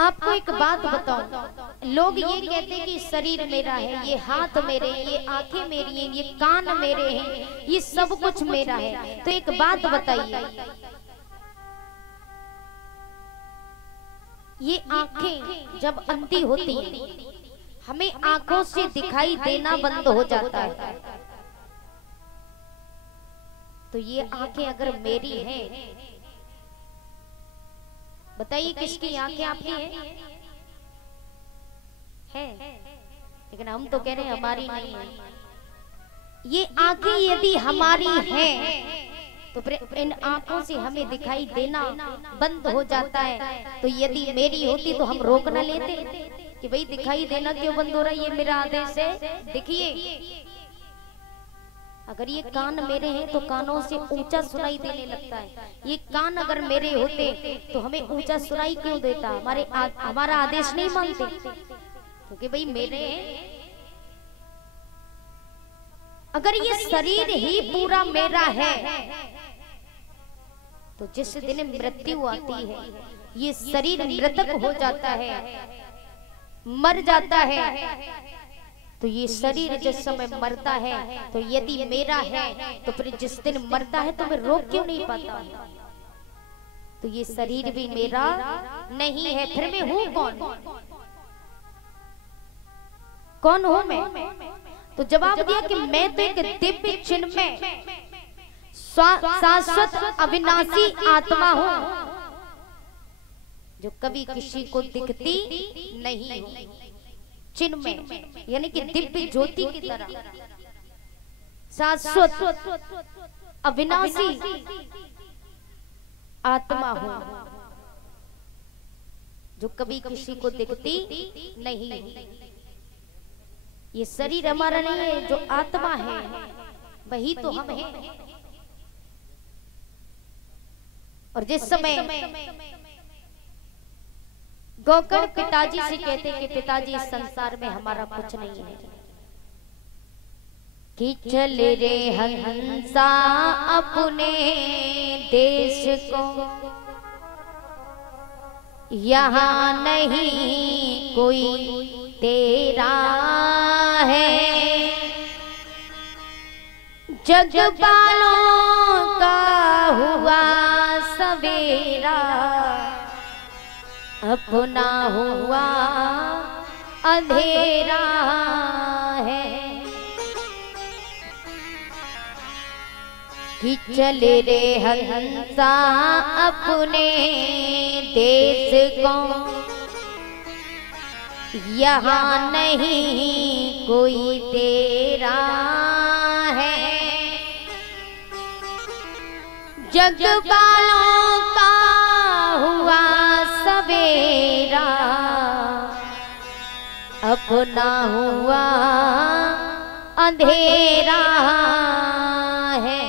आपको एक बात बताऊं, लोग ये कहते हैं कि शरीर मेरा है, ये हाथ मेरे, ये आंखें मेरी हैं, ये कान मेरे हैं, ये सब कुछ मेरा है। तो एक बात बताइए, ये आंखें जब अंधी होती हैं, हमें आंखों से दिखाई देना बंद हो जाता है। तो ये आंखें अगर मेरी हैं, बताइए किसकी आंखें आपकी हैं? लेकिन हम तो कह रहे हैं हमारी नहीं है। ये आंखें यदि हमारी हैं तो फिर इन आंखों से हमें दिखाई देना बंद हो जाता है। तो यदि मेरी होती तो हम रोक न लेते कि भाई दिखाई देना क्यों बंद हो रहा है, ये मेरा आदेश है, देखिए। अगर ये कान मेरे हैं तो कानों से ऊंचा सुनाई देने लगता है। ये कान अगर मेरे होते तो हमें ऊंचा सुनाई क्यों देता? हमारा आदेश नहीं मानते क्योंकि भाई मेरे हैं। अगर ये शरीर ही पूरा मेरा है तो जिस दिन मृत्यु आती है, ये शरीर मृतक हो जाता है, मर जाता है। तो ये शरीर जिस समय मरता है, तो यदि मेरा है तो फिर जिस दिन मरता है तो मैं रोक क्यों नहीं पाता? तो ये शरीर भी मेरा नहीं है, फिर मैं हूं कौन? कौन हूं मैं? तो जवाब दिया कि मैं तो एक दिव्य चिन्मय शाश्वत अविनाशी आत्मा हूं जो कभी किसी को दिखती नहीं हूं। चिन्मय यानी कि दिव्य ज्योति की तरह शाश्वत अविनाशी आत्मा हूं जो कभी किसी को दिखती नहीं। ये शरीर हमारा नहीं है, जो आत्मा है वही तो हम हैं। और जिस समय गोकर्ण पिताजी से कहते कि पिताजी इस संसार में हमारा कुछ नहीं है, कि चले रे हंसा अपने देश को, यहाँ नहीं कोई तेरा है। जग बालों का हुआ सवेरा, अपना हुआ अंधेरा है। कि चले रे हंसा अपने देश को, यहाँ नहीं कोई तेरा है। जग बालों का हुआ सवेरा, अपना हुआ अंधेरा है।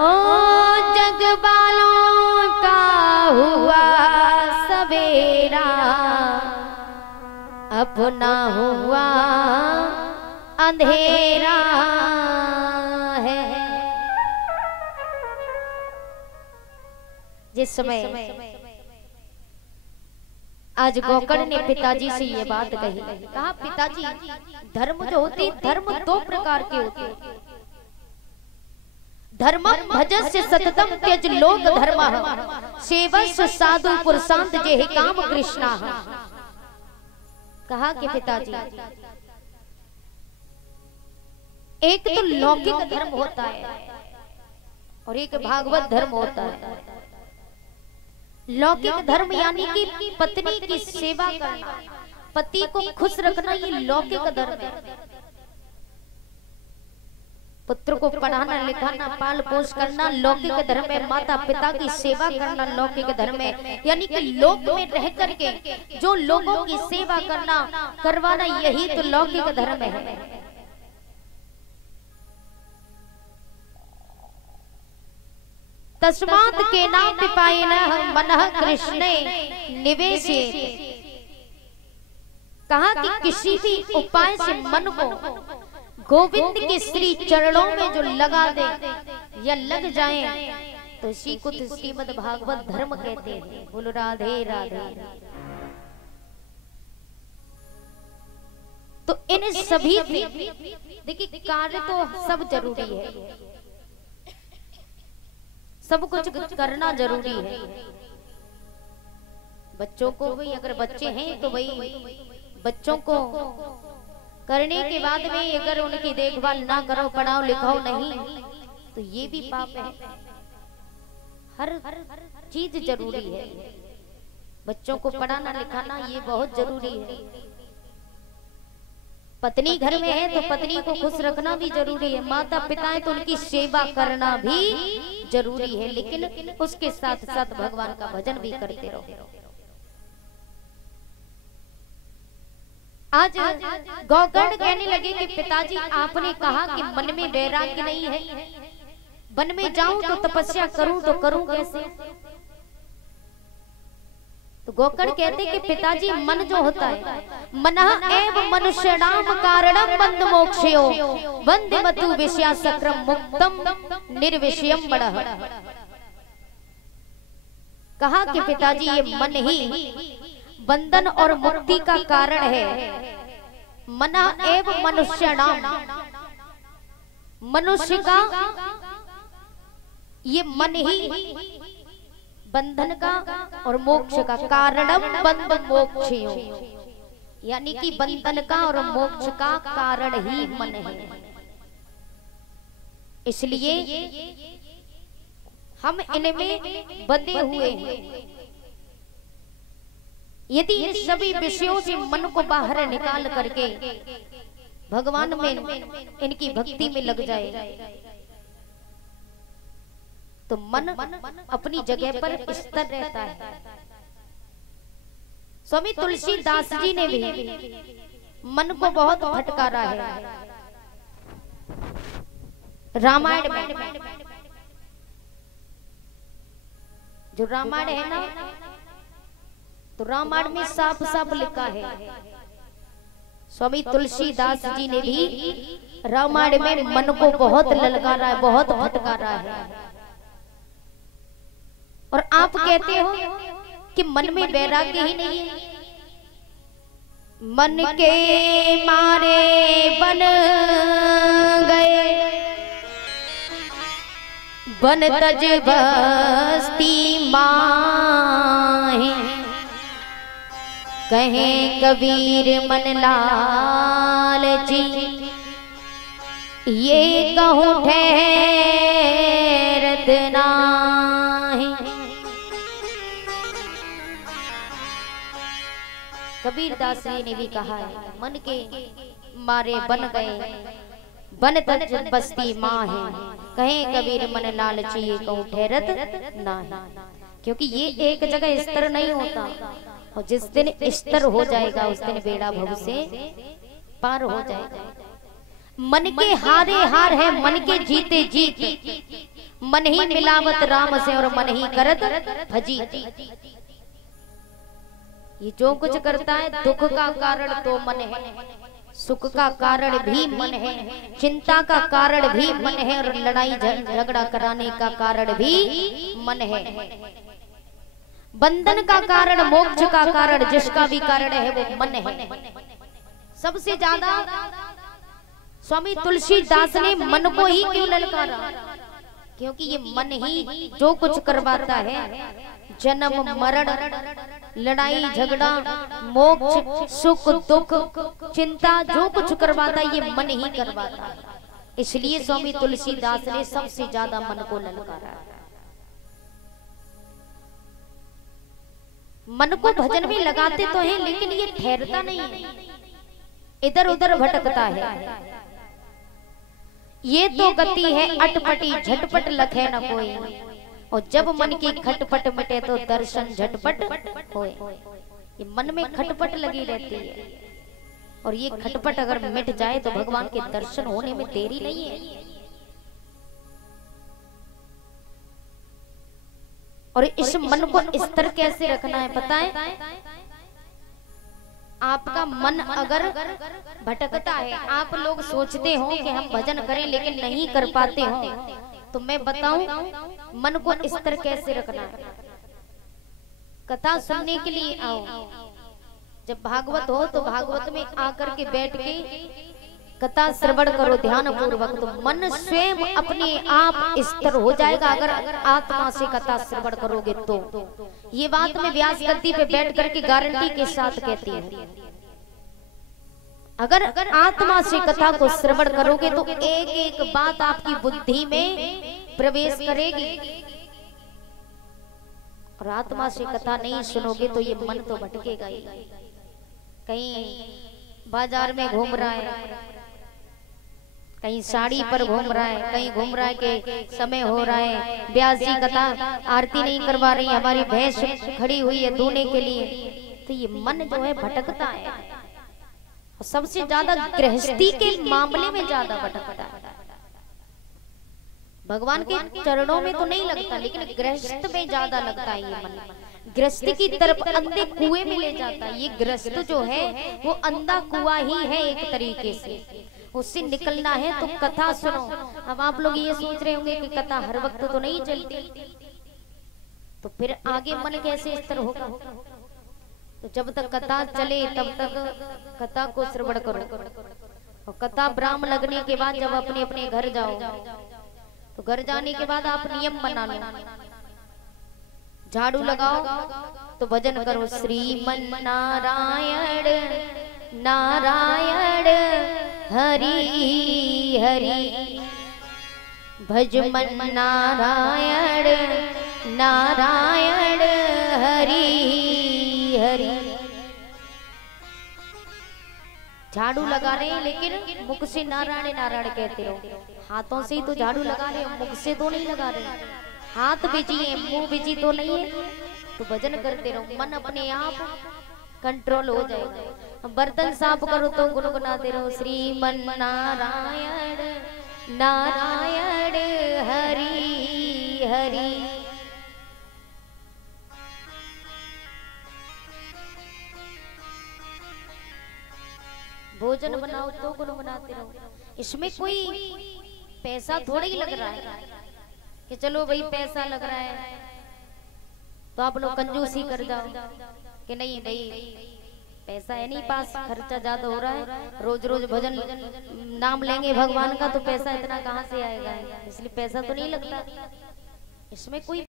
ओ जग बालों का हुआ सवेरा, अपना हुआ अंधेरा है। जिस समय आज गोकर्ण ने पिताजी से ये बात कही, कहा पिताजी धर्म जो होती, धर्म दो प्रकार के होते हैं। धर्मम भजस्य सततम त्यज लोक धर्मः, सेवस्व साधु पुरुषांत जेहि काम कृष्णाः। कहा कि पिताजी एक तो लौकिक धर्म होता है और एक भागवत धर्म होता है। लौकिक धर्म यानी कि पत्नी की सेवा करना, पति को खुश रखना, ये लौकिक धर्म है। पुत्र को पढ़ाना लिखाना पाल पोष करना लौकिक धर्म है। माता पिता की सेवा करना लौकिक धर्म है। यानी कि लोक में रह करके जो लोगों की सेवा करना करवाना, यही तो लौकिक धर्म है। तस्मात् केना पिपायेनः मनः कृष्णे निवेशे। कहा कि किसी भी उपाय से मन को गोविंद के श्री चरणों में जो लगा दे या लग जाए तो इसी को श्रीमद् भागवत धर्म कहते हैं। बोलो राधे राधे। तो इन सभी देखिए कार्य तो सब जरूरी है, सब कुछ करना जरूरी है। बच्चों को भी, अगर बच्चे हैं तो भाई बच्चों को करने के बाद में अगर उनकी देखभाल ना करो, पढ़ाओ लिखाओ नहीं, तो ये भी पाप है। हर चीज जरूरी है। बच्चों को पढ़ाना लिखाना ये बहुत जरूरी है। पत्नी घर में है तो पत्नी को खुश रखना भी जरूरी है। माता पिता है तो उनकी सेवा करना भी जरूरी है, लेकिन उसके साथ साथ भगवान का भजन भी करते रहो। आज गौकर्ण कहने लगे कि पिताजी आपने कहा कि मन में वैराग्य नहीं है, वन में जाऊं तो तपस्या करूं तो करूं कैसे? तो गौकर्ण कहते कि पिताजी मन जो होता है, मनः एव मनुष्याणाम कारणम बंध मोक्षयो वंदे मतु विषयासक्रम मुक्तम निर्विषयम बड़ः। कहा कि पिताजी ये मन ही बंधन और मुक्ति का कारण है। मनः एव मनुष्याणाम, मनुष्य का ये मन ही बंधन का और मोक्ष का कारणम बंध मोक्षयो, यानी कि बंधन का और मोक्ष का कारण ही मन है। इसलिए हम इनमें बंधे हुए हैं। यदि इन सभी विषयों से मन को बाहर निकाल करके भगवान में इनकी भक्ति में लग जाए तो मन अपनी जगह पर स्थिर रहता है। स्वामी तुलसीदास जी ने भी मन को बहुत फटकारा है। रामायण में, जो रामायण है ना, तो रामायण में साफ साफ लिखा है। स्वामी तुलसीदास जी ने भी रामायण में मन को बहुत ललकारा है, बहुत फटकारा है। और आप कहते हो कि मन में वैराग्य ही नहीं है। मन के मारे बन गए बन तज बस्ती माहे, कहें कबीर मन लाल जी ये कहूँ ठहरत नाही। कबीरदास जी ने भी कहा है, मन के मारे बन गए बन तज बस्ती माहे, कहें कबीर मन लाल जी ये कहूँ ठहरत नाही। क्योंकि ये एक जगह स्थिर नहीं होता, और जिस दिन स्थिर हो जाएगा उस दिन बेड़ा भव से पार हो जाएगा। मन के हारे हार है, मन के जीते जीत, मन ही मिलावत राम से और मन ही करत भजी। ये जो कुछ करता है दुख का कारण तो मन है, सुख का कारण भी मन है, चिंता का कारण भी मन है, और लड़ाई झगड़ा कराने का कारण भी मन है। बंधन का कारण, मोक्ष का कारण, जिसका भी कारण है वो मन है। सबसे ज्यादा स्वामी तुलसीदास ने मन को ही क्यों ललकारा? क्योंकि ये मन ही जो कुछ करवाता है, जन्म मरण, लड़ाई झगड़ा, मोक्ष, सुख दुख, चिंता, जो कुछ करवाता है ये मन ही करवाता है। इसलिए स्वामी तुलसीदास ने सबसे ज्यादा मन को ललकारा। मन को भजन में लगाते तो हैं, लेकिन ये ठहरता नहीं है, इधर उधर भटकता है। ये तो गति है अटपटी, झटपट लखे न कोई, और जब मन की खटपट मिटे तो दर्शन झटपट होए। ये मन में खटपट लगी रहती है, और ये खटपट अगर मिट जाए तो भगवान के दर्शन होने में देरी नहीं है। और इस मन को स्थिर कैसे रखना है पता है? आपका मन अगर भटकता है, आप लोग सोचते हो कि हम भजन करें लेकिन नहीं कर पाते हो, तो मैं बताऊं मन को स्थिर कैसे रखना है। कथा सुनने के लिए आओ, जब भागवत हो तो भागवत में आकर के बैठ के कथा श्रवण करो ध्यान पूर्वक, तो मन स्वयं अपने आप स्थिर हो जाएगा। अगर आत्मा से कथा श्रवण करोगे तो ये बात मैं व्यास गद्दी पे बैठ करके गारंटी के साथ कहती हूँ। अगर आत्मा से कथा को श्रवण करोगे तो एक एक बात आपकी बुद्धि में प्रवेश करेगी। और आत्मा से कथा नहीं सुनोगे तो ये मन तो भटकेगा ही। कहीं बाजार में घूम रहा है, कहीं साड़ी पर घूम रहा है, कहीं घूम रहा है के समय हो रहा है, व्यास जी कथा आरती नहीं करवा रही, हमारी भैंस खड़ी हुई है धोने के लिए, तो ये मन जो है भटकता है। और सबसे ज्यादा गृहस्थी के मामले में ज्यादा भटकता है। भगवान के चरणों में तो नहीं लगता, लेकिन गृहस्थ में ज्यादा लगता है ये मन। गृहस्थ की तरफ अंधे कुएं में ले जाता है। ये गृहस्थ जो है वो अंधा कुआं ही है एक तरीके से, उससे निकलना है तो कथा सुनो। अब आप लोग ये सोच रहे होंगे कि कथा हर वक्त तो नहीं चलती, तो फिर आगे मन कैसे स्थिर होगा। तो जब तक कथा चले तब तक कथा को श्रवण करो। और कथा ब्राह्म लगने के बाद जब अपने अपने घर जाओ, तो घर जाने के बाद आप नियम बना लो, झाड़ू लगाओ तो भजन करो, श्रीमन नारायण नारायण हरि हरि, भजमन नारायण नारायण हरि हरि। झाड़ू लगा रहे हैं लेकिन मुख से नारायण नारायण कहते रहो। हाथों से ही तो झाड़ू लगा रहे हो, मुख से तो नहीं लगा रहे। हाथ बिजी है, मुंह बिजी तो नहीं है, तो भजन करते रहो, मन अपने आप कंट्रोल हो जाएगा। बर्तन साफ करो तो गुनगुनाते रहो, श्रीमन नारायण नारायण हरि हरि। भोजन बनाओ तो गुनगुनाते रहो। इसमें कोई पैसा थोड़ा ही लग रहा है कि चलो भाई पैसा लग रहा है तो आप लोग कंजूसी कर जाओ कि नहीं भाई पैसा है नहीं पास, खर्चा ज्यादा हो रहा है, रोज रोज भजन नाम लेंगे भगवान का तो पैसा इतना कहाँ से आएगा, इसलिए पैसा तो नहीं लगता। इसमें कोई